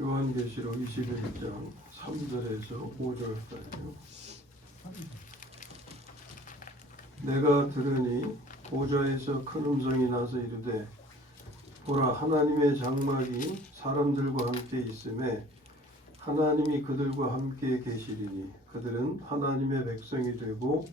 요한계시록 21장 3절에서 5절까지요. 내가 들으니 보좌에서 큰 음성이 나서 이르되 보라 하나님의 장막이 사람들과 함께 있음에 하나님이 그들과 함께 계시리니 그들은 하나님의 백성이 되고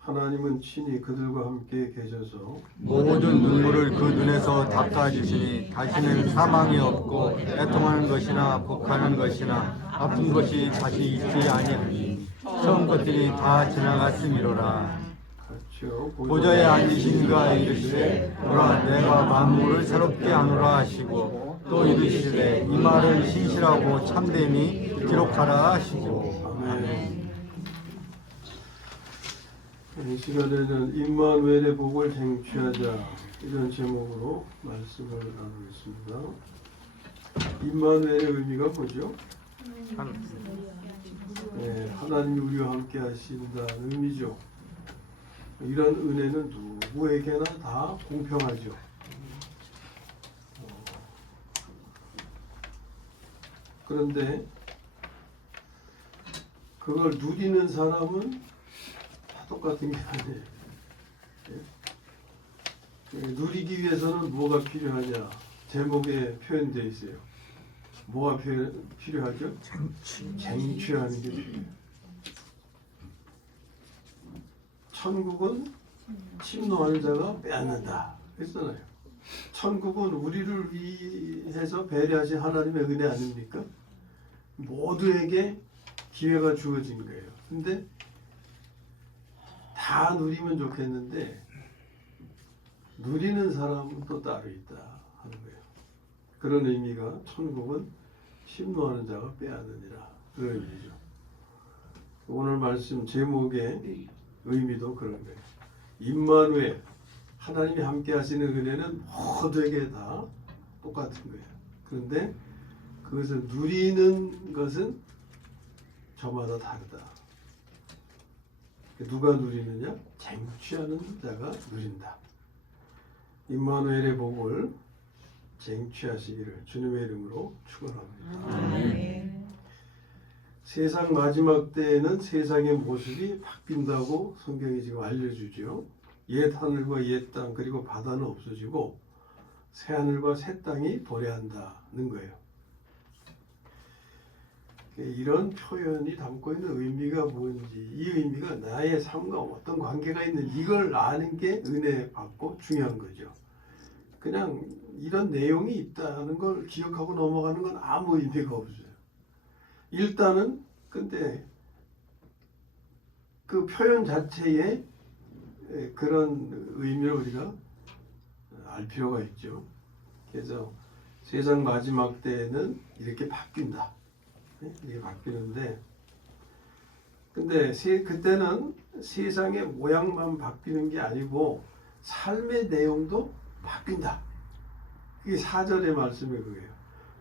하나님은 친히 그들과 함께 계셔서 모든 눈물을 그 눈에서 닦아주시니 다시는 사망이 없고 애통하는 것이나 곡하는 것이나 아픈 것이 다시 있지 아니하니 처음 것들이 다 지나갔음이로라. 같이요. 보좌에 앉으신 이가 이르시되 보라 내가 만물을 새롭게 하노라 하시고 또 이르시되 이 말은 신실하고 참됨이 기록하라 하시고. 아멘. 이 시간에는 임마누엘의 복을 쟁취하자 이런 제목으로 말씀을 나누겠습니다. 임마누엘의 의미가 뭐죠? 네, 하나님이 우리와 함께 하신다는 의미죠. 이런 은혜는 누구에게나 다 공평하죠. 그런데 그걸 누리는 사람은 다 똑같은 게 아니에요. 누리기 위해서는 뭐가 필요하냐? 제목에 표현되어 있어요. 뭐가 필요하죠? 쟁취하는 게 필요해요. 천국은 침노하는 자가 빼앗는다 했잖아요. 천국은 우리를 위해서 배려하신 하나님의 은혜 아닙니까? 모두에게 기회가 주어진 거예요. 근데 다 누리면 좋겠는데 누리는 사람은 또 따로 있다 하는 거예요. 그런 의미가 천국은 침노하는 자가 빼앗느니라 그런 의미죠. 오늘 말씀 제목의 의미도 그런 거예요. 임마누엘 하나님이 함께 하시는 은혜는 모두에게 다 똑같은 거예요. 그런데 그것을 누리는 것은 저마다 다르다. 누가 누리느냐? 쟁취하는 자가 누린다. 임마누엘의 복을 쟁취하시기를 주님의 이름으로 축원합니다. 세상 마지막 때에는 세상의 모습이 바뀐다고 성경이 지금 알려주죠. 옛 하늘과 옛 땅 그리고 바다는 없어지고 새 하늘과 새 땅이 도래한다는 거예요. 이런 표현이 담고 있는 의미가 뭔지, 이 의미가 나의 삶과 어떤 관계가 있는지 이걸 아는 게 은혜 받고 중요한 거죠. 그냥 이런 내용이 있다는 걸 기억하고 넘어가는 건 아무 의미가 없어요. 일단은 근데 그 표현 자체에 그런 의미를 우리가 알 필요가 있죠. 그래서 세상 마지막 때에는 이렇게 바뀐다. 이게 바뀌는데 근데 그때는 세상의 모양만 바뀌는 게 아니고 삶의 내용도 바뀐다. 그게 4절의 말씀이 그거예요.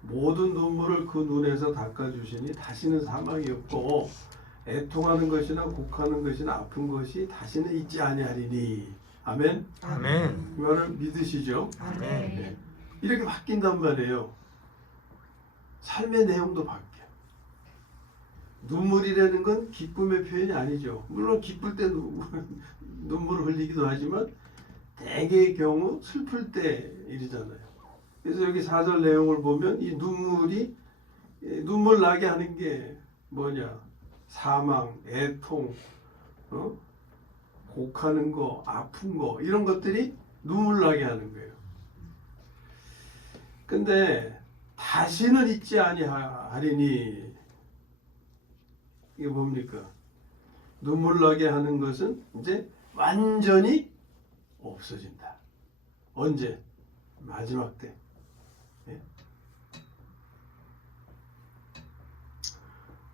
모든 눈물을 그 눈에서 닦아주시니 다시는 사망이 없고 애통하는 것이나 곡하는 것이나 아픈 것이 다시는 있지 아니하리니. 아멘. 아멘. 이 말을 믿으시죠? 아멘. 네. 이렇게 바뀐단 말이에요. 삶의 내용도 바뀌어. 눈물이라는 건 기쁨의 표현이 아니죠. 물론 기쁠 때 눈물을 흘리기도 하지만 대개의 경우 슬플 때 일이잖아요. 그래서 여기 4절 내용을 보면 이 눈물이 눈물 나게 하는 게 뭐냐? 사망, 애통, 곡하는 거, 아픈 거 이런 것들이 눈물 나게 하는 거예요. 근데 다시는 있지 아니하리니 이게 뭡니까? 눈물 나게 하는 것은 이제 완전히 없어진다. 언제? 마지막 때. 예?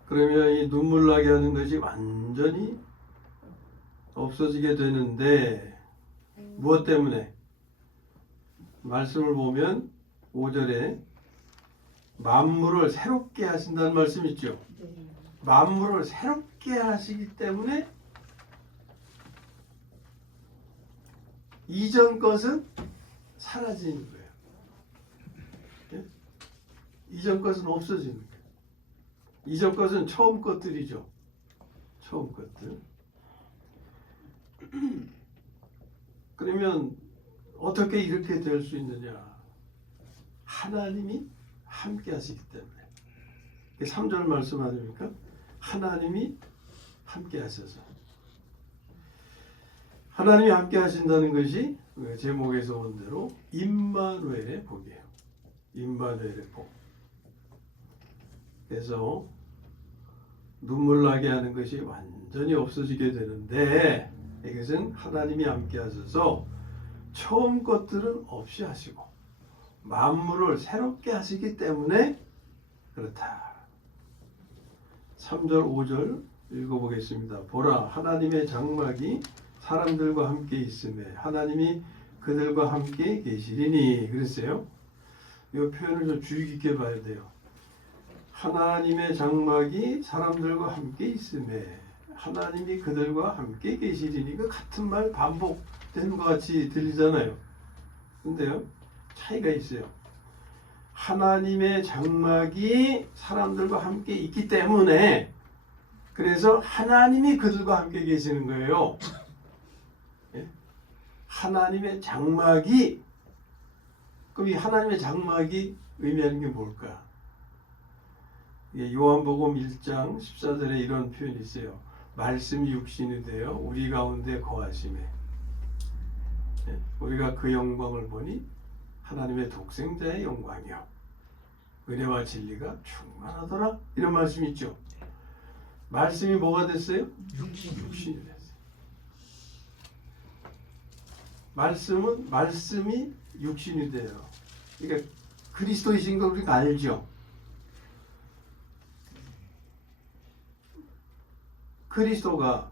그러면 이 눈물 나게 하는 것이 완전히 없어지게 되는데 무엇 때문에? 말씀을 보면 5절에 만물을 새롭게 하신다는 말씀 있죠. 만물을 새롭게 하시기 때문에 이전 것은 사라지는 거예요. 예? 이전 것은 없어지는 거예요. 이전 것은 처음 것들이죠. 처음 것들. 그러면 어떻게 이렇게 될 수 있느냐? 하나님이 함께 하시기 때문에. 3절 말씀 아닙니까? 하나님이 함께 하셔서. 하나님이 함께 하신다는 것이 제목에서 온 대로 임마누엘의 복이에요. 임마누엘의 복. 그래서 눈물 나게 하는 것이 완전히 없어지게 되는데 이것은 하나님이 함께 하셔서 처음 것들은 없이 하시고 만물을 새롭게 하시기 때문에 그렇다. 3절 5절 읽어보겠습니다. 보라 하나님의 장막이 사람들과 함께 있음에 하나님이 그들과 함께 계시리니 그랬어요. 이 표현을 좀 주의 깊게 봐야 돼요. 하나님의 장막이 사람들과 함께 있음에 하나님이 그들과 함께 계시리니 그 같은 말 반복되는 것 같이 들리잖아요. 근데요 차이가 있어요. 하나님의 장막이 사람들과 함께 있기 때문에 그래서 하나님이 그들과 함께 계시는 거예요. 예? 하나님의 장막이 그럼 이 하나님의 장막이 의미하는 게 뭘까? 요한복음 1장 14절에 이런 표현이 있어요. 말씀이 육신이 되어 우리 가운데 거하심에 우리가 그 영광을 보니 하나님의 독생자의 영광이요 은혜와 진리가 충만하더라 이런 말씀이 있죠. 말씀이 뭐가 됐어요? 육신이 됐어요. 말씀이 육신이 돼요. 그러니까 그리스도이신 걸 우리가 알죠. 그리스도가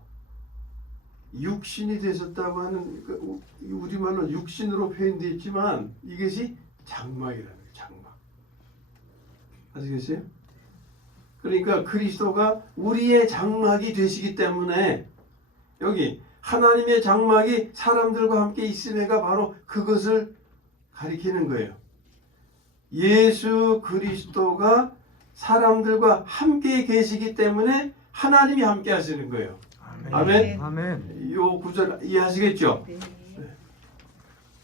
육신이 되셨다고 하는 우리말로 육신으로 표현되어 있지만 이것이 장막이라는 거예요. 장막. 아시겠어요? 그러니까 그리스도가 우리의 장막이 되시기 때문에 여기 하나님의 장막이 사람들과 함께 있음에가 바로 그것을 가리키는 거예요. 예수 그리스도가 사람들과 함께 계시기 때문에 하나님이 함께 하시는 거예요. 아멘. 아멘. 요 구절 이해하시겠죠? 네.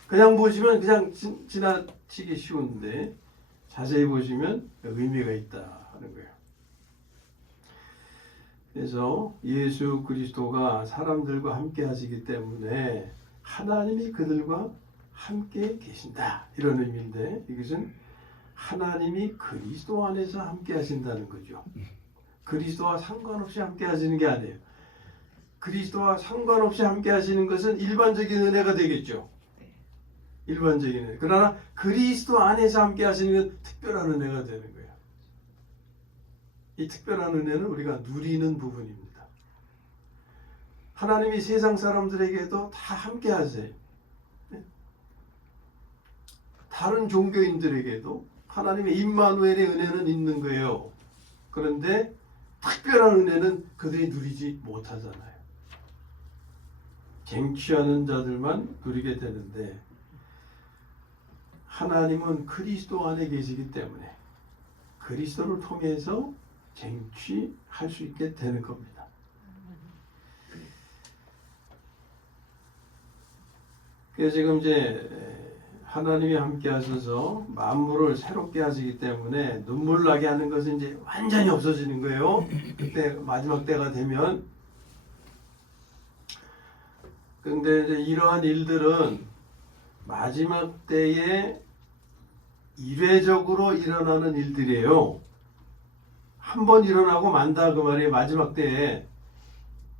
그냥 보시면 그냥 지나치기 쉬운데 자세히 보시면 의미가 있다 하는 거예요. 그래서 예수 그리스도가 사람들과 함께 하시기 때문에 하나님이 그들과 함께 계신다 이런 의미인데 이것은 하나님이 그리스도 안에서 함께 하신다는 거죠. 그리스도와 상관없이 함께 하시는 게 아니에요. 그리스도와 상관없이 함께 하시는 것은 일반적인 은혜가 되겠죠. 일반적인 은혜. 그러나 그리스도 안에서 함께 하시는 건 특별한 은혜가 되는 거예요. 이 특별한 은혜는 우리가 누리는 부분입니다. 하나님이 세상 사람들에게도 다 함께 하세요. 다른 종교인들에게도 하나님의 임마누엘의 은혜는 있는 거예요. 그런데 특별한 은혜는 그들이 누리지 못하잖아요. 쟁취하는 자들만 누리게 되는데 하나님은 그리스도 안에 계시기 때문에 그리스도를 통해서 쟁취할 수 있게 되는 겁니다. 그래서 지금 이제 하나님이 함께 하셔서 만물을 새롭게 하시기 때문에 눈물 나게 하는 것은 이제 완전히 없어지는 거예요. 그때 마지막 때가 되면. 근데 이제 이러한 일들은 마지막 때에 일회적으로 일어나는 일들이에요. 한 번 일어나고 만다 그 말이에요. 마지막 때에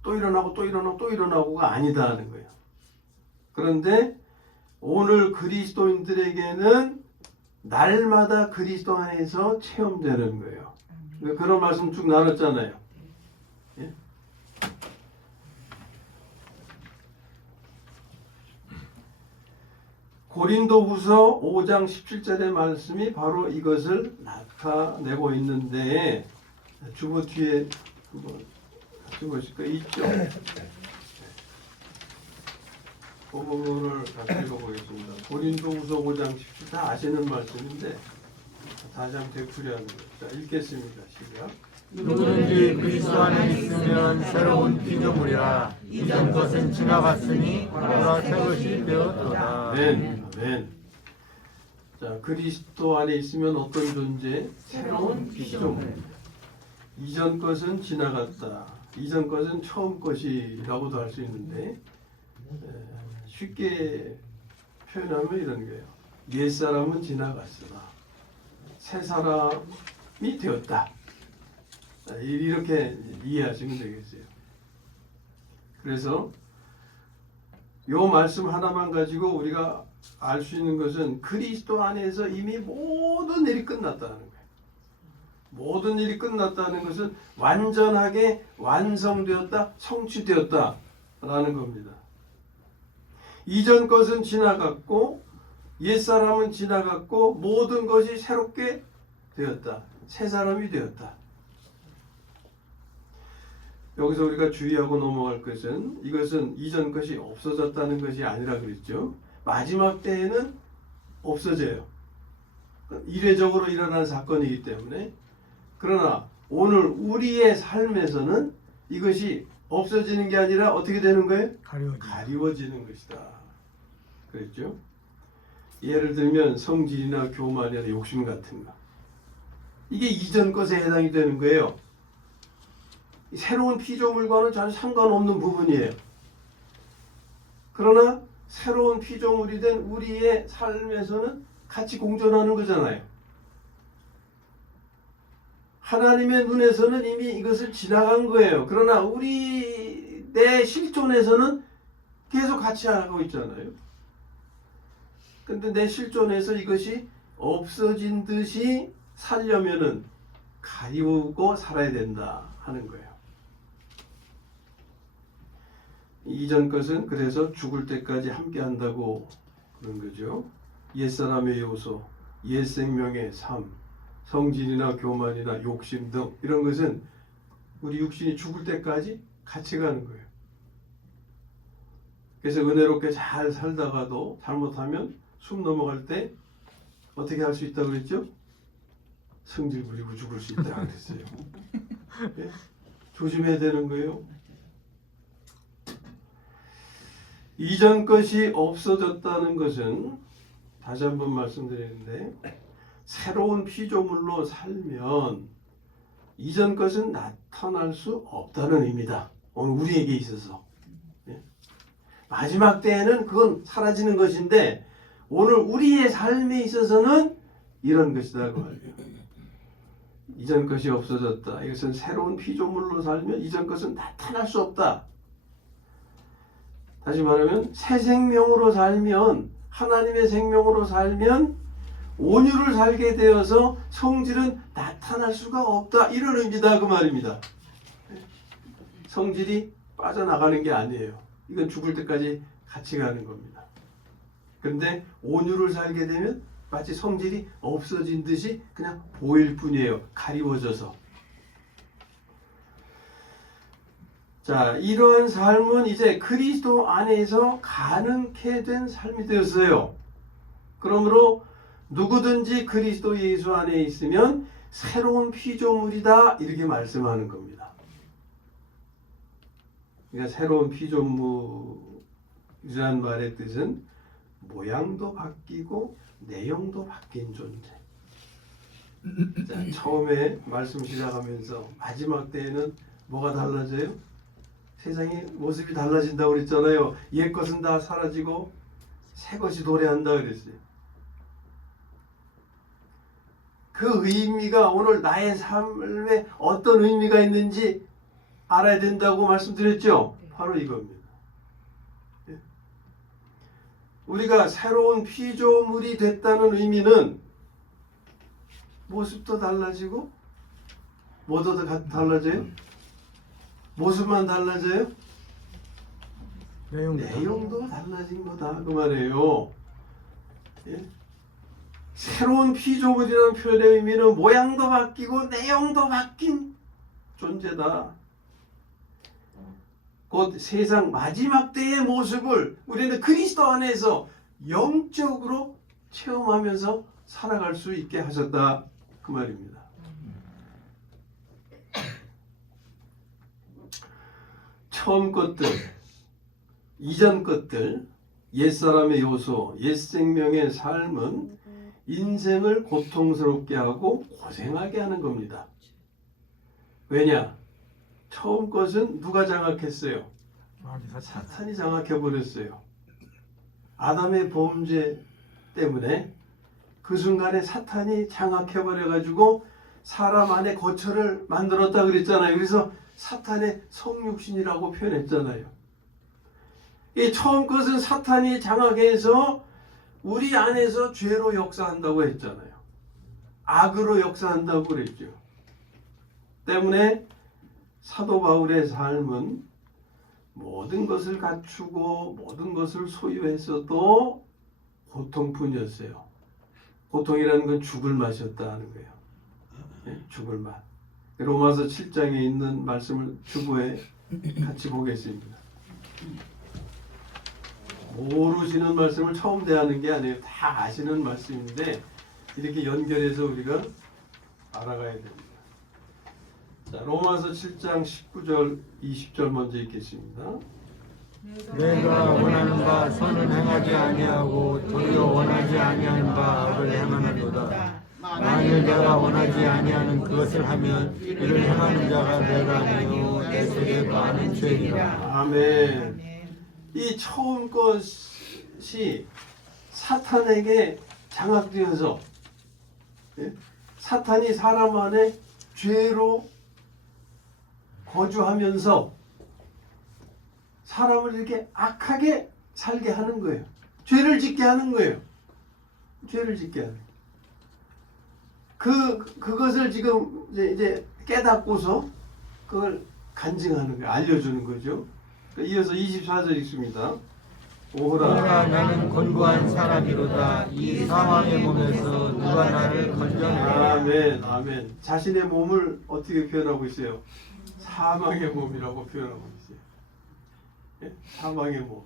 또 일어나고 또 일어나고 또 일어나고가 아니다 하는 거예요. 그런데 오늘 그리스도인들에게는 날마다 그리스도 안에서 체험되는 거예요. 그런 말씀 쭉 나눴잖아요. 예? 고린도후서 5장 17절의 말씀이 바로 이것을 나타내고 있는데 주보 뒤에 주보실 거 있죠? 그 부분을 같이 읽어보겠습니다. 고린도후서 5장 17절 다 아시는 말씀인데 다시 한번 되풀이하는 거예요. 자, 읽겠습니다. 시작. 누구든지 그리스도 안에 있으면 새로운 피조물이라 이전 것은 지나갔으니 보라 새 것이 되었도다. 아멘. 아멘. 자, 그리스도 안에 있으면 어떤 존재? 새로운 피조물. 이전 것은 지나갔다. 이전 것은 처음 것이라고도 할 수 있는데 쉽게 표현하면 이런 거예요. 옛 사람은 지나갔으나 새 사람이 되었다. 이렇게 이해하시면 되겠어요. 그래서 요 말씀 하나만 가지고 우리가 알 수 있는 것은 그리스도 안에서 이미 모든 일이 끝났다는 거예요. 모든 일이 끝났다는 것은 완전하게 완성되었다, 성취되었다라는 겁니다. 이전 것은 지나갔고 옛사람은 지나갔고 모든 것이 새롭게 되었다. 새 사람이 되었다. 여기서 우리가 주의하고 넘어갈 것은 이것은 이전 것이 없어졌다는 것이 아니라 그랬죠. 마지막 때에는 없어져요. 이례적으로 일어난 사건이기 때문에. 그러나 오늘 우리의 삶에서는 이것이 없어지는 게 아니라 어떻게 되는 거예요? 가리워지는 것이다. 그랬죠? 예를 들면 성질이나 교만이나 욕심 같은 거. 이게 이전 것에 해당이 되는 거예요. 새로운 피조물과는 전혀 상관없는 부분이에요. 그러나 새로운 피조물이 된 우리의 삶에서는 같이 공존하는 거잖아요. 하나님의 눈에서는 이미 이것을 지나간 거예요. 그러나 내 실존에서는 계속 같이 하고 있잖아요. 근데 내 실존에서 이것이 없어진 듯이 살려면은 가리우고 살아야 된다 하는 거예요. 이전 것은 그래서 죽을 때까지 함께 한다고 그런 거죠. 옛사람의 요소, 옛생명의 삶, 성질이나 교만이나 욕심 등 이런 것은 우리 육신이 죽을 때까지 같이 가는 거예요. 그래서 은혜롭게 잘 살다가도 잘못하면 숨 넘어갈 때 어떻게 할 수 있다고 그랬죠? 성질 부리고 죽을 수 있다고 그랬어요. 네? 조심해야 되는 거예요. 이전 것이 없어졌다는 것은 다시 한번 말씀드리는데 새로운 피조물로 살면 이전 것은 나타날 수 없다는 의미다. 오늘 우리에게 있어서. 마지막 때에는 그건 사라지는 것인데 오늘 우리의 삶에 있어서는 이런 것이다 그 말이에요. 이전 것이 없어졌다. 이것은 새로운 피조물로 살면 이전 것은 나타날 수 없다. 다시 말하면 새 생명으로 살면 하나님의 생명으로 살면 온유를 살게 되어서 성질은 나타날 수가 없다. 이런 의미다 그 말입니다. 성질이 빠져나가는 게 아니에요. 이건 죽을 때까지 같이 가는 겁니다. 그런데 온유를 살게 되면 마치 성질이 없어진 듯이 그냥 보일 뿐이에요. 가리워져서. 자, 이러한 삶은 이제 그리스도 안에서 가능케 된 삶이 되었어요. 그러므로 누구든지 그리스도 예수 안에 있으면 새로운 피조물이다 이렇게 말씀하는 겁니다. 그러니까 새로운 피조물이라는 말의 뜻은 모양도 바뀌고 내용도 바뀐 존재. 자, 처음에 말씀 시작하면서 마지막 때에는 뭐가 달라져요? 세상의 모습이 달라진다고 그랬잖아요. 옛 것은 다 사라지고 새 것이 도래한다 그랬어요. 그 의미가 오늘 나의 삶에 어떤 의미가 있는지 알아야 된다고 말씀드렸죠. 바로 이겁니다. 우리가 새로운 피조물이 됐다는 의미는 모습도 달라지고 뭐도 달라져요? 모습만 달라져요? 내용도 달라진 거다 그 말이에요. 예? 새로운 피조물이라는 표현의 의미는 모양도 바뀌고 내용도 바뀐 존재다. 곧 세상 마지막 때의 모습을 우리는 그리스도 안에서 영적으로 체험하면서 살아갈 수 있게 하셨다 그 말입니다. 처음 것들, 이전 것들, 옛사람의 요소, 옛생명의 삶은 인생을 고통스럽게 하고 고생하게 하는 겁니다. 왜냐? 처음 것은 누가 장악했어요? 사탄이 장악해버렸어요. 아담의 범죄 때문에 그 순간에 사탄이 장악해버려가지고 사람 안에 거처를 만들었다 그랬잖아요. 그래서 사탄의 성육신이라고 표현했잖아요. 이 처음 것은 사탄이 장악해서 우리 안에서 죄로 역사한다고 했잖아요. 악으로 역사한다고 그랬죠. 때문에 사도 바울의 삶은 모든 것을 갖추고 모든 것을 소유했어도 고통뿐이었어요. 고통이라는 건 죽을 맛이었다 하는 거예요. 예? 죽을 맛. 로마서 7장에 있는 말씀을 주보에 같이 보겠습니다. 모르시는 말씀을 처음 대하는 게 아니에요. 다 아시는 말씀인데 이렇게 연결해서 우리가 알아가야 됩니다. 자, 로마서 7장 19절 20절 먼저 읽겠습니다. 내가 원하는 바 선은 행하지 아니하고 도리어 원하지 아니하는 바를 행하는도다. 만일 내가 원하지 아니하는 그것을 하면 이를 행하는 자가 내가 아니요 내 속에 많은 죄이라. 아멘. 이 처음 것이 사탄에게 장악되어서 사탄이 사람 안에 죄로 거주하면서 사람을 이렇게 악하게 살게 하는 거예요. 죄를 짓게 하는 거예요. 죄를 짓게 하는 거예요. 그것을 지금 이제 깨닫고서 그걸 간증하는 거예요. 알려주는 거죠. 이어서 24절 읽습니다. 오호라 나는 곤고한 사람이로다. 이 사망의 몸에서 누가 나를 건져내리라. 아멘, 아멘. 자신의 몸을 어떻게 표현하고 있어요? 사망의 몸이라고 표현하고 있어요. 예? 사망의 몸.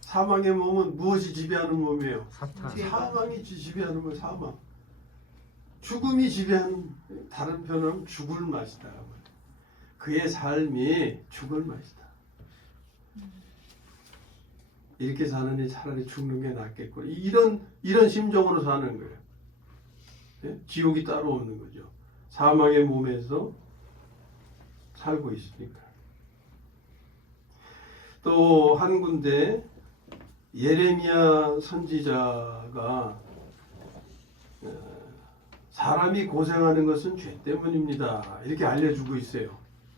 사망의 몸은 무엇이 지배하는 몸이에요? 사탄. 사망이 지배하는 거예요. 사망. 죽음이 지배하는, 다른 표현은 죽을 맛이다. 그의 삶이 죽을 맛이다. 이렇게 사느니 차라리 죽는 게 낫겠고, 이런 심정으로 사는 거예요. 예? 지옥이 따로 없는 거죠. 사망의 몸에서 살고 있으니까. 또 한 군데 예레미야 선지자가 사람이 고생하는 것은 죄 때문입니다. 이렇게 알려주고 있어요.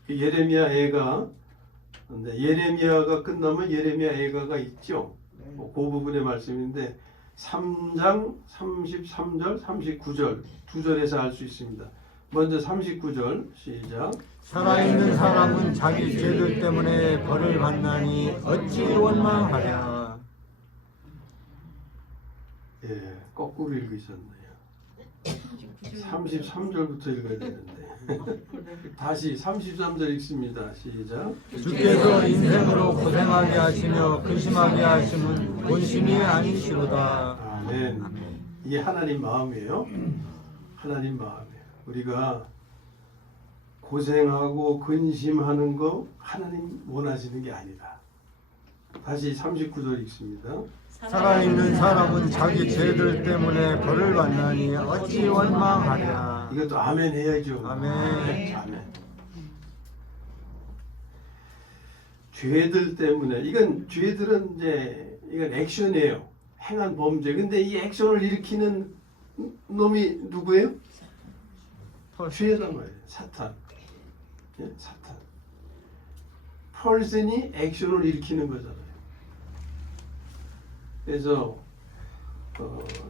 예레미야 애가, 예레미야가 끝나면 예레미야 애가가 있죠. 그 부분의 말씀인데 3장 33절, 39절 두 절에서 알 수 있습니다. 먼저 39절 시작. 살아있는 사람은 자기 죄들 때문에 벌을 받나니 어찌 원망하랴. 예, 거꾸로 읽으셨네요. 33절부터 읽어야 되는데 다시 33절 읽습니다. 시작. 주께서 인생으로 고생하게 하시며 근심하게 하심은 본심이 아니시로다. 아멘. 이게 하나님 마음이에요. 하나님 마음이에요. 우리가 고생하고 근심하는 거 하나님 원하시는 게 아니다. 다시 39절 읽습니다. 살아있는 사람은 자기 죄들 때문에 벌을 받나니 어찌 원망하랴. 이것도 아멘 해야죠. 아멘. 아멘. 죄들 때문에 죄들은 이제 이건 액션이에요. 행한 범죄. 근데 이 액션을 일으키는 놈이 누구예요? 죄란 말이에요. 사탄. 예? 사탄. 펄슨이 액션을 일으키는 거잖아요. 그래서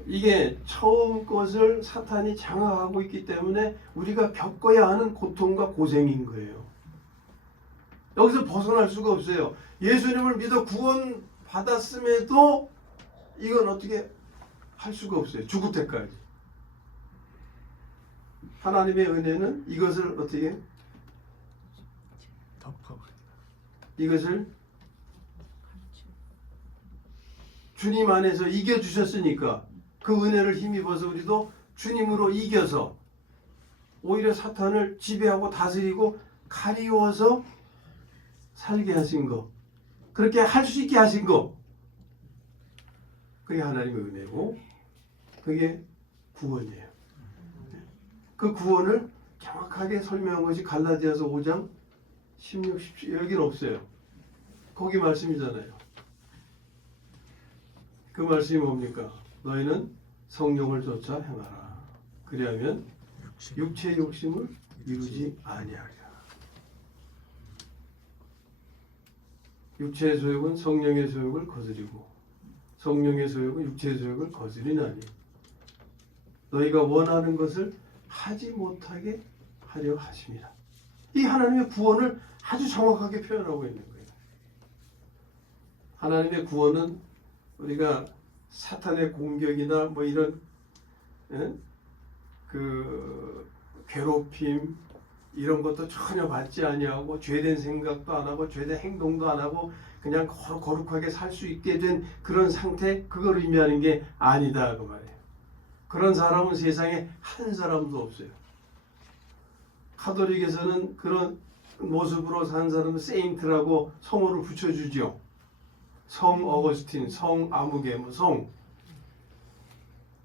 이게 처음 것을 사탄이 장악하고 있기 때문에 우리가 겪어야 하는 고통과 고생인 거예요. 여기서 벗어날 수가 없어요. 예수님을 믿어 구원 받았음에도 이건 어떻게 할 수가 없어요. 죽을 때까지. 하나님의 은혜는 이것을 어떻게 이것을 주님 안에서 이겨주셨으니까 그 은혜를 힘입어서 우리도 주님으로 이겨서 오히려 사탄을 지배하고 다스리고 가리워서 살게 하신 거, 그렇게 할 수 있게 하신 거, 그게 하나님의 은혜고 그게 구원이에요. 그 구원을 정확하게 설명한 것이 갈라디아서 5장 16, 17 여기는 없어요. 거기 말씀이잖아요. 그 말씀이 뭡니까? 너희는 성령을 쫓아 행하라. 그리하면 육체의 욕심을 이루지 아니하리라. 육체의 소욕은 성령의 소욕을 거스리고 성령의 소욕은 육체의 소욕을 거스리나니 너희가 원하는 것을 하지 못하게 하려 하심이라. 이 하나님의 구원을 아주 정확하게 표현하고 있는 거예요. 하나님의 구원은 우리가 사탄의 공격이나 뭐 이런 그 괴롭힘 이런 것도 전혀 받지 아니하고 죄된 생각도 안 하고 죄된 행동도 안 하고 그냥 거룩하게 살 수 있게 된 그런 상태, 그걸 의미하는 게 아니다 그 말이에요. 그런 사람은 세상에 한 사람도 없어요. 카톨릭에서는 그런 모습으로 산 사람은 세인트라고 성호를 붙여주죠. 성 어거스틴, 성 아무개, 뭐 성.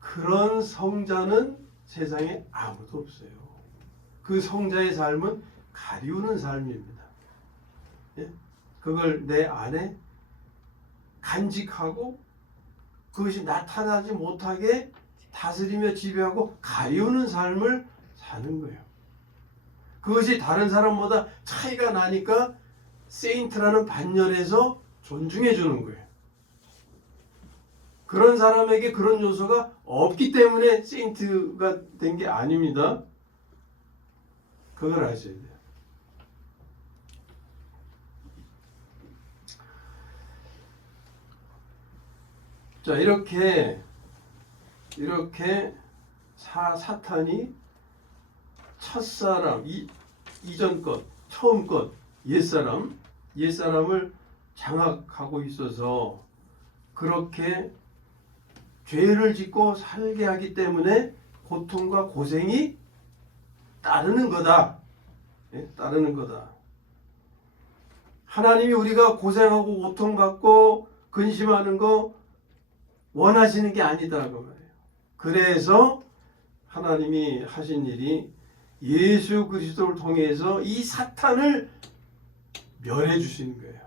그런 성자는 세상에 아무도 없어요. 그 성자의 삶은 가리우는 삶입니다. 예? 그걸 내 안에 간직하고 그것이 나타나지 못하게 다스리며 지배하고 가리우는 삶을 사는 거예요. 그것이 다른 사람보다 차이가 나니까 세인트라는 반열에서 존중해 주는 거예요. 그런 사람에게 그런 요소가 없기 때문에 세인트가 된 게 아닙니다. 그걸 아셔야 돼요. 자, 이렇게 사탄이 첫사람, 이전 것, 처음 것, 옛사람을 장악하고 있어서 그렇게 죄를 짓고 살게 하기 때문에 고통과 고생이 따르는 거다. 예? 따르는 거다. 하나님이 우리가 고생하고 고통받고 근심하는 거 원하시는 게 아니다 그 말이에요. 그래서 하나님이 하신 일이 예수 그리스도를 통해서 이 사탄을 멸해 주신 거예요.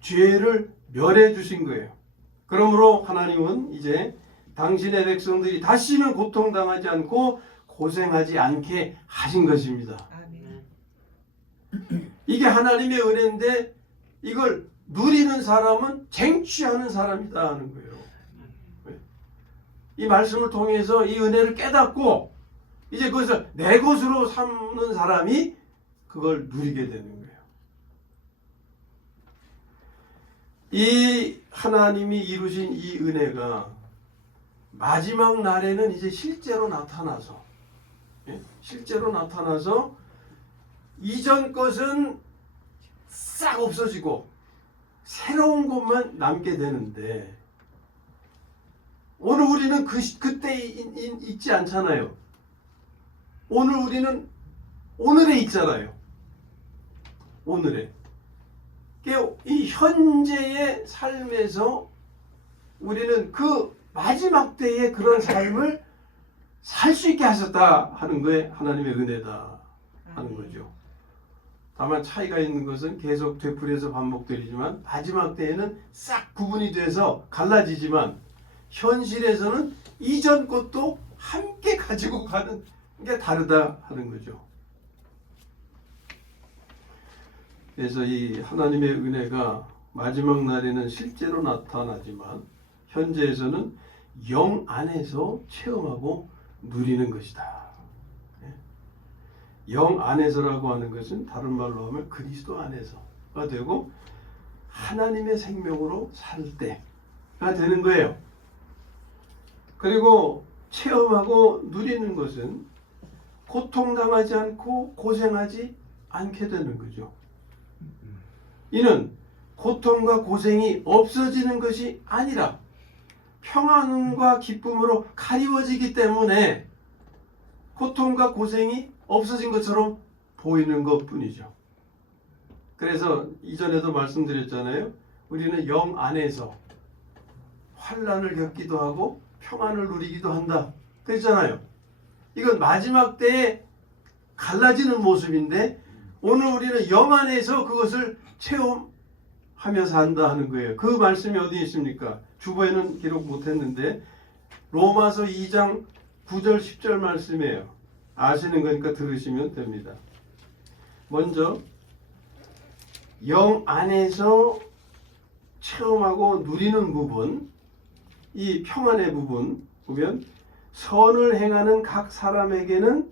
죄를 멸해 주신 거예요. 그러므로 하나님은 이제 당신의 백성들이 다시는 고통당하지 않고 고생하지 않게 하신 것입니다. 이게 하나님의 은혜인데 이걸 누리는 사람은 쟁취하는 사람이다 하는 거예요. 이 말씀을 통해서 이 은혜를 깨닫고 이제 그것을 내 것으로 삼는 사람이 그걸 누리게 되는 거예요. 이 하나님이 이루신 이 은혜가 마지막 날에는 이제 실제로 나타나서 이전 것은 싹 없어지고 새로운 것만 남게 되는데 오늘 우리는 그때 있지 않잖아요. 오늘 우리는 오늘에 있잖아요. 오늘에. 이 현재의 삶에서 우리는 그 마지막 때의 그런 삶을 살 수 있게 하셨다 하는 거에 하나님의 은혜다 하는 거죠. 다만 차이가 있는 것은 계속 되풀이해서 반복되지만 마지막 때에는 싹 구분이 돼서 갈라지지만 현실에서는 이전 것도 함께 가지고 가는 게 다르다 하는 거죠. 그래서 이 하나님의 은혜가 마지막 날에는 실제로 나타나지만 현재에서는 영 안에서 체험하고 누리는 것이다. 영 안에서라고 하는 것은 다른 말로 하면 그리스도 안에서가 되고 하나님의 생명으로 살 때가 되는 거예요. 그리고 체험하고 누리는 것은 고통당하지 않고 고생하지 않게 되는 거죠. 이는 고통과 고생이 없어지는 것이 아니라 평안과 기쁨으로 가리워지기 때문에 고통과 고생이 없어진 것처럼 보이는 것뿐이죠. 그래서 이전에도 말씀드렸잖아요. 우리는 영 안에서 환난을 겪기도 하고 평안을 누리기도 한다. 그랬잖아요. 이건 마지막 때에 갈라지는 모습인데 오늘 우리는 영 안에서 그것을 체험하며 산다 하는 거예요. 그 말씀이 어디 있습니까? 주보에는 기록 못했는데 로마서 2장 9절 10절 말씀이에요. 아시는 거니까 들으시면 됩니다. 먼저 영 안에서 체험하고 누리는 부분, 이 평안의 부분 보면 선을 행하는 각 사람에게는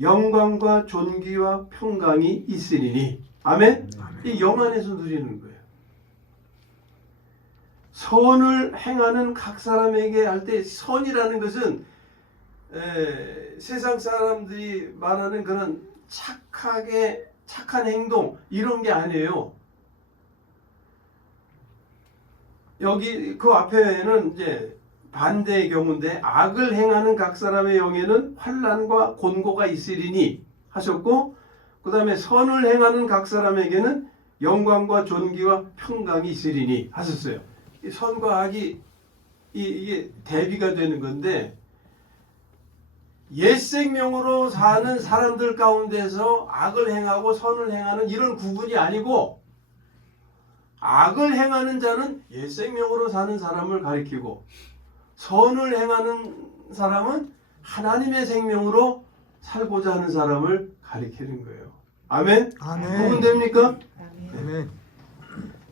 영광과 존귀와 평강이 있으리니. 아멘? 이 영 안에서 누리는 거예요. 선을 행하는 각 사람에게 할 때 선이라는 것은 세상 사람들이 말하는 그런 착한 행동 이런 게 아니에요. 여기 그 앞에는 이제 반대의 경우인데 악을 행하는 각 사람의 영에는 환난과 곤고가 있으리니 하셨고, 그 다음에 선을 행하는 각 사람에게는 영광과 존귀와 평강이 있으리니 하셨어요. 이 선과 악이 이게 대비가 되는 건데, 옛 생명으로 사는 사람들 가운데서 악을 행하고 선을 행하는 이런 구분이 아니고, 악을 행하는 자는 옛 생명으로 사는 사람을 가리키고 선을 행하는 사람은 하나님의 생명으로 살고자 하는 사람을 가리키는 거예요. 아멘? 아멘. 구분됩니까? 아멘.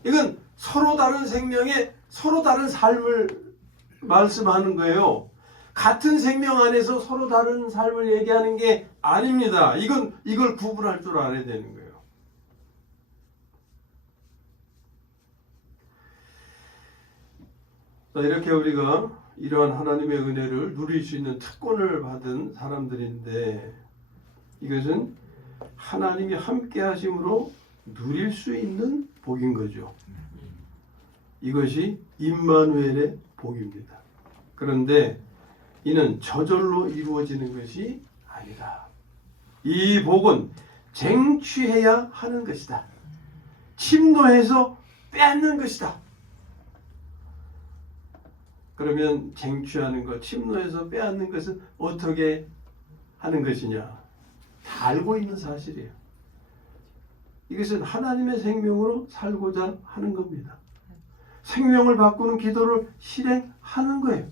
이건 서로 다른 생명에 서로 다른 삶을 말씀하는 거예요. 같은 생명 안에서 서로 다른 삶을 얘기하는 게 아닙니다. 이걸 구분할 줄 알아야 되는 거예요. 이렇게 우리가 이러한 하나님의 은혜를 누릴 수 있는 특권을 받은 사람들인데, 이것은 하나님이 함께 하심으로 누릴 수 있는 복인 거죠. 이것이 임마누엘의 복입니다. 그런데 이는 저절로 이루어지는 것이 아니다. 이 복은 쟁취해야 하는 것이다. 침노해서 빼앗는 것이다. 그러면 쟁취하는 것, 침노해서 빼앗는 것은 어떻게 하는 것이냐? 다 알고 있는 사실이에요. 이것은 하나님의 생명으로 살고자 하는 겁니다. 생명을 바꾸는 기도를 실행하는 거예요.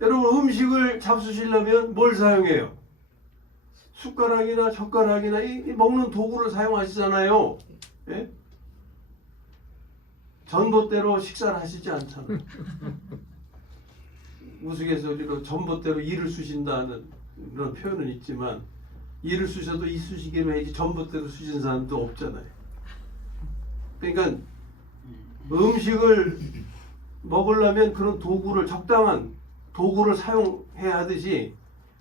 여러분, 음식을 잡수시려면 뭘 사용해요? 숟가락이나 젓가락이나 이 먹는 도구를 사용하시잖아요. 예? 전봇대로 식사를 하시지 않잖아요. 우스갯소리로 전봇대로 이를 쑤신다는 그런 표현은 있지만, 이를 쑤셔도 이쑤시개로 해야지 전봇대로 쑤신 사람도 없잖아요. 그러니까 음식을 먹으려면 그런 도구를, 적당한 도구를 사용해야 하듯이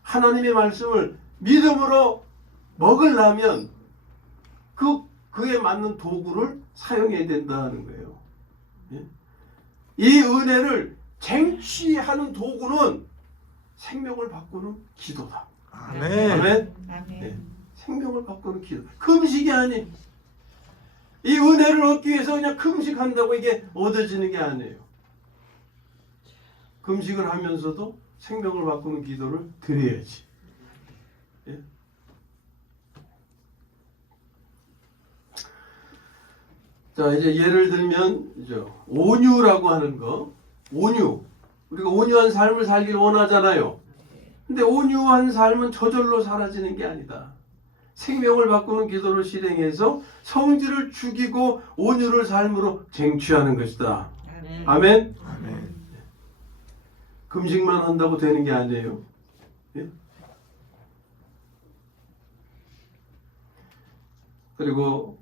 하나님의 말씀을 믿음으로 먹으려면 그에 맞는 도구를 사용해야 된다는 거예요. 이 은혜를 쟁취하는 도구는 생명을 바꾸는 기도다. 아멘. 아멘. 네. 생명을 바꾸는 기도. 금식이 아니. 이 은혜를 얻기 위해서 그냥 금식한다고 이게 얻어지는 게 아니에요. 금식을 하면서도 생명을 바꾸는 기도를 드려야지. 예? 자, 이제 예를 들면 온유라고 하는 거. 온유. 우리가 온유한 삶을 살기를 원하잖아요. 근데 온유한 삶은 저절로 사라지는 게 아니다. 생명을 바꾸는 기도를 실행해서 성질을 죽이고 온유를 삶으로 쟁취하는 것이다. 아멘. 아멘. 금식만 한다고 되는 게 아니에요. 예? 그리고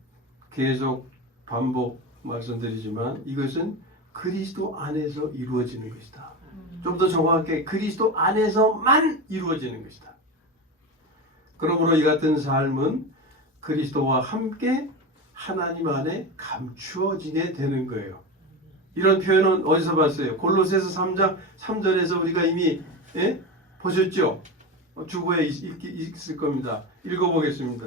계속 반복 말씀드리지만 이것은 그리스도 안에서 이루어지는 것이다. 좀 더 정확하게 그리스도 안에서만 이루어지는 것이다. 그러므로 이 같은 삶은 그리스도와 함께 하나님 안에 감추어지게 되는 거예요. 이런 표현은 어디서 봤어요? 골로새서 3장 3절에서 우리가 이미 보셨죠? 주보에 있을 겁니다. 읽어보겠습니다.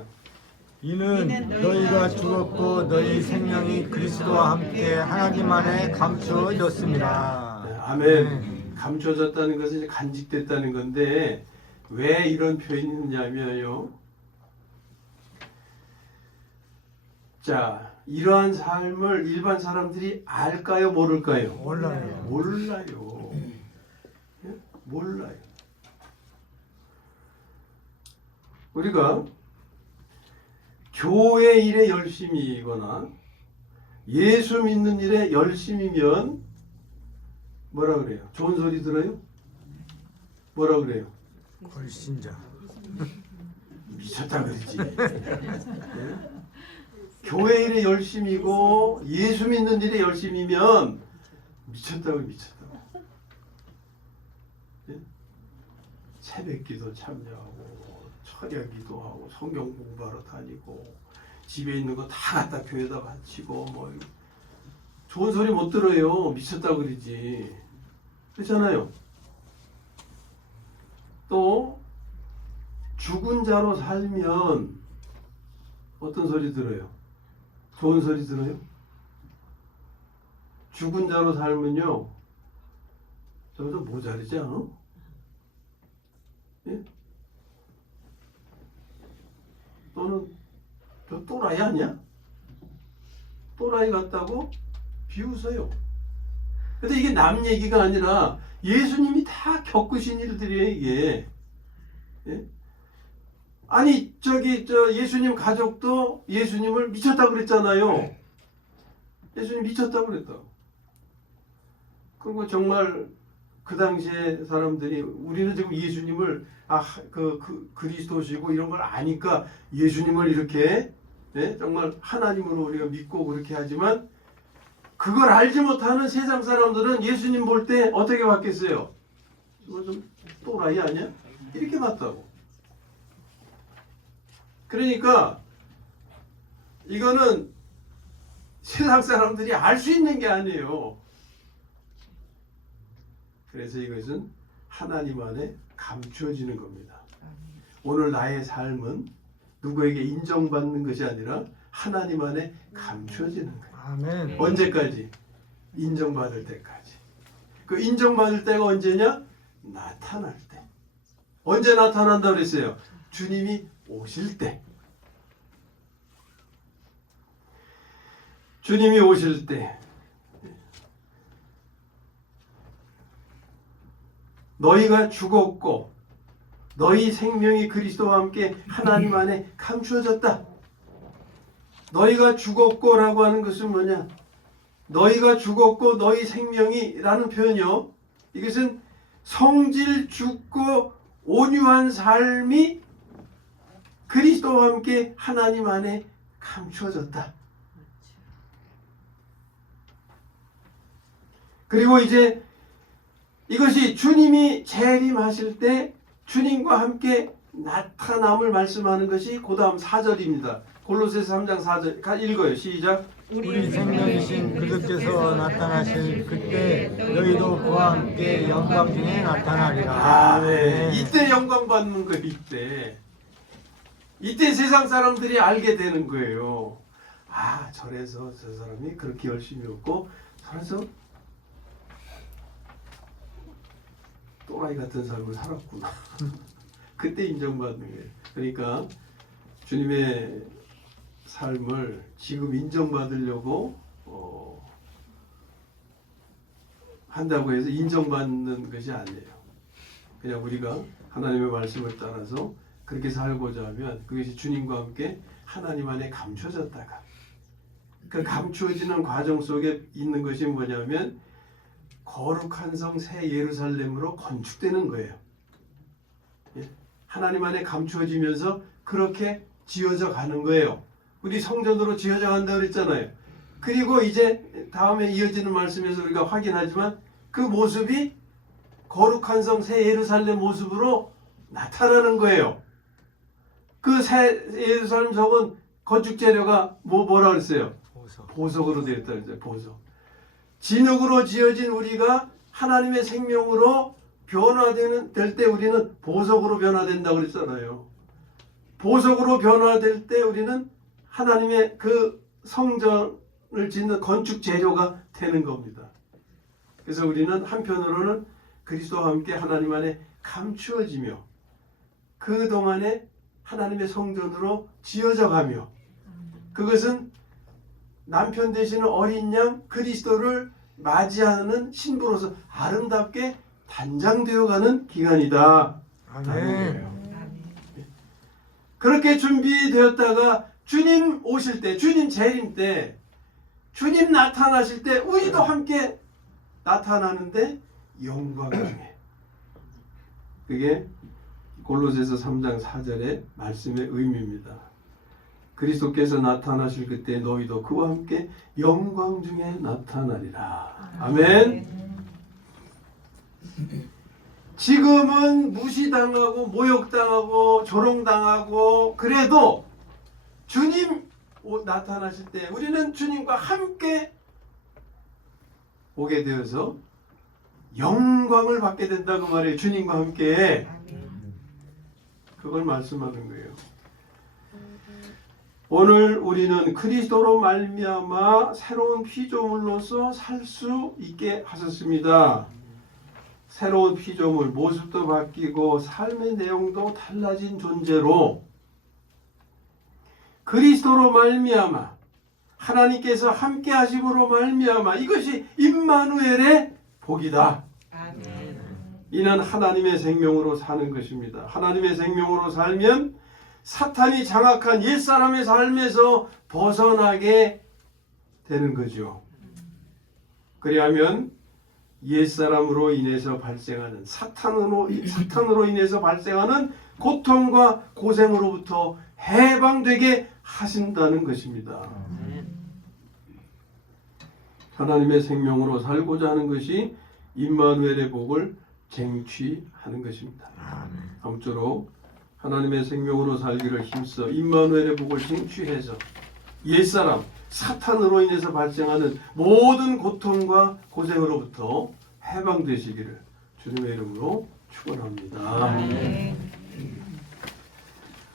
이는 너희가 죽었고 너희 생명이 그리스도와 함께 하나님 안에 감추어졌습니다. 네, 아멘. 감춰졌다는 것은 이제 간직됐다는 건데 왜 이런 표현이 있느냐면요. 자, 이러한 삶을 일반 사람들이 알까요, 모를까요? 몰라요. 몰라요. 예? 몰라요. 우리가 교회 일에 열심이거나 예수 믿는 일에 열심이면 뭐라 그래요? 좋은 소리 들어요? 뭐라 그래요? 걸신자. 미쳤다 그러지. 예? 교회 일에 열심이고 예수 믿는 일에 열심이면 미쳤다고 미쳤다고. 예? 새벽기도 참여하고 철야기도 하고 성경 공부하러 다니고 집에 있는 거 다 갖다 교회에다 바치고 뭐 좋은 소리 못 들어요. 미쳤다고 그러지. 그렇잖아요. 또 죽은 자로 살면 어떤 소리 들어요? 좋은 소리 들어요? 죽은 자로 살면요 점점 모자르지 않아? 예? 너는 저 또라이 아니야? 또라이 같다고 비웃어요. 근데 이게 남 얘기가 아니라 예수님이 다 겪으신 일들이에요, 이게. 예? 아니, 예수님 가족도 예수님을 미쳤다고 그랬잖아요. 예수님 미쳤다고 그랬다고. 그리고 정말 그 당시에 사람들이 우리는 지금 예수님을 그리스도시고 이런 걸 아니까 예수님을 이렇게 정말 하나님으로 우리가 믿고 그렇게 하지만 그걸 알지 못하는 세상 사람들은 예수님 볼 때 어떻게 봤겠어요? 이거 좀 또라이 아니야? 이렇게 봤다고. 그러니까 이거는 세상 사람들이 알 수 있는 게 아니에요. 그래서 이것은 하나님 안에 감추어지는 겁니다. 오늘 나의 삶은 누구에게 인정받는 것이 아니라 하나님 안에 감추어지는 거예요. 아멘. 언제까지? 인정받을 때까지. 그 인정받을 때가 언제냐? 나타날 때. 언제 나타난다고 그랬어요? 주님이 오실 때. 주님이 오실 때. 너희가 죽었고 너희 생명이 그리스도와 함께 하나님 안에 감추어졌다. 너희가 죽었고 라고 하는 것은 뭐냐? 너희가 죽었고 너희 생명이 라는 표현이요. 이것은 성질 죽고 온유한 삶이 그리스도와 함께 하나님 안에 감추어졌다. 그리고 이제 이것이 주님이 재림하실 때 주님과 함께 나타남을 말씀하는 것이 그 다음 4절입니다. 골로새서 3장 4절 읽어요. 시작. 우리 생명이신 그리스도께서 나타나실 그때 너희도 그와 함께 영광 중에 나타나리라. 네. 이때 영광 받는 거예요. 이때 세상 사람들이 알게 되는 거예요. 아, 저래서 저 사람이 그렇게 열심히 했고 저래서 또라이 같은 삶을 살았구나. 그때 인정받는 거예요. 그러니까 주님의 삶을 지금 인정받으려고 한다고 해서 인정받는 것이 아니에요. 그냥 우리가 하나님의 말씀을 따라서 그렇게 살고자 하면 그것이 주님과 함께 하나님 안에 감춰졌다가 그 감추어지는 과정 속에 있는 것이 뭐냐면 거룩한 성 새 예루살렘으로 건축되는 거예요. 하나님 안에 감추어지면서 그렇게 지어져 가는 거예요. 우리 성전으로 지어져 간다고 그랬잖아요. 그리고 이제 다음에 이어지는 말씀에서 우리가 확인하지만 그 모습이 거룩한 성 새 예루살렘 모습으로 나타나는 거예요. 그 새 예루살렘 성은 건축 재료가 뭐라 그랬어요? 보석으로 되었다 그랬어요. 보석. 진흙으로 지어진 우리가 하나님의 생명으로 될 때 우리는 보석으로 변화된다고 그랬잖아요. 보석으로 변화될 때 우리는 하나님의 그 성전을 짓는 건축 재료가 되는 겁니다. 그래서 우리는 한편으로는 그리스도와 함께 하나님 안에 감추어지며 그동안에 하나님의 성전으로 지어져 가며, 그것은 남편 되시는 어린 양 그리스도를 맞이하는 신부로서 아름답게 단장되어가는 기간이다. 아멘. 그렇게 준비되었다가 주님 오실 때, 주님 재림 때, 주님 나타나실 때 우리도 함께 나타나는데 영광 중에. 그게 골로새서 3장 4절의 말씀의 의미입니다. 그리스도께서 나타나실 그때 너희도 그와 함께 영광 중에 나타나리라. 아멘. 지금은 무시당하고 모욕당하고 조롱당하고 그래도 주님 나타나실 때 우리는 주님과 함께 오게 되어서 영광을 받게 된다고 말해요. 주님과 함께. 그걸 말씀하는 거예요. 오늘 우리는 그리스도로 말미암아 새로운 피조물로서 살 수 있게 하셨습니다. 새로운 피조물, 모습도 바뀌고 삶의 내용도 달라진 존재로 그리스도로 말미암아 하나님께서 함께 하심으로 말미암아 이것이 임마누엘의 복이다. 아멘. 이는 하나님의 생명으로 사는 것입니다. 하나님의 생명으로 살면 사탄이 장악한 옛사람의 삶에서 벗어나게 되는 거죠. 그리하면 옛사람으로 인해서 발생하는 사탄으로 인해서 발생하는 고통과 고생으로부터 해방되게 하신다는 것입니다. 하나님의 생명으로 살고자 하는 것이 임마누엘의 복을 쟁취하는 것입니다. 아무쪼록 하나님의 생명으로 살기를 힘써 임마누엘의 복을 쟁취해서 옛사람 사탄으로 인해서 발생하는 모든 고통과 고생으로부터 해방되시기를 주님의 이름으로 축원합니다. 아멘.